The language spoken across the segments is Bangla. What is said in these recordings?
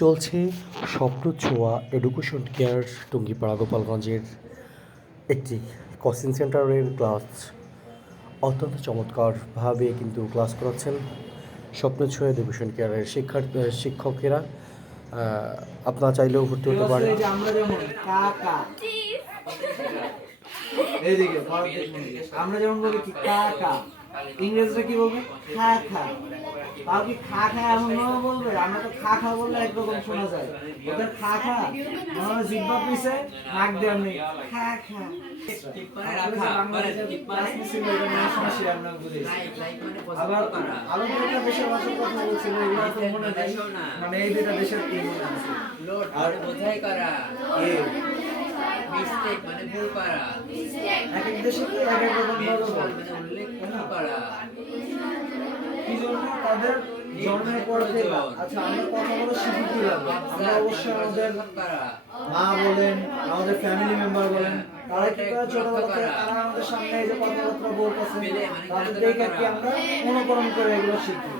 চলছে স্বপ্ন ছোঁয়া এডুকেশন কেয়ার টুঙ্গিপাড়া গোপালগঞ্জের একটি কোচিং সেন্টারের ক্লাস। অত্যন্ত চমৎকারভাবে কিন্তু ক্লাস করাচ্ছেন স্বপ্ন ছোঁয়া এডুকেশন কেয়ারের শিক্ষকেরা। আপনারা চাইলেও ভর্তি হতে পারেন। আমরা যেমন বলি কি কাকা, ইংরেজরা কি বলবে খা খা। তাও কি খা খা এমন ভাবে বলবে? আমরা তো খা খা বললে একরকম শোনা যায়, ওদের খা খা মনে জিহ্বা পিছে নাক দেওয়ার নেই, খা খা। আবার আলোচনা দেশের ভাষার কথা বলছিল, এগুলো তো মনে নেই, মানে এই দুটা দেশের কি মনে আছে? আর বোঝাই করা মিস্টেক মানে ভুল করা, এক এক দেশে কি এক এক রকম ভাবে বলে। মানে উল্লেখ করা, কি জন্য তাদের জন্মের পর থেকে আচ্ছা আমরা কথা বলে শিখি কি লাগবে? আমরা অবশ্যই আমাদের মা বলেন, আমাদের ফ্যামিলি মেম্বার বলেন, তারা কি করে ছোটবেলা তারা আমাদের সামনে এই যে কথাবার্তা বলতেছে, তাদের দেখে কি আমরা অনুকরণ করে এগুলো শিখি।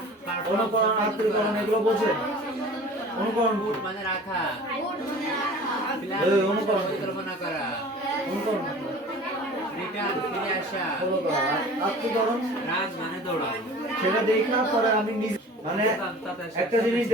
অনুকরণ আত্মীকরণ এগুলো বোঝে, অনুকরণ মানে রাখা, অনুকরণ পরিকল্পনা করা, অনুকরণ রিটার্ন ফিরে আসা, আত্মীকরণ রাজ মানে দৌড়া। সেটা দেখা পরে আমি নিজে মানে একটা জিনিস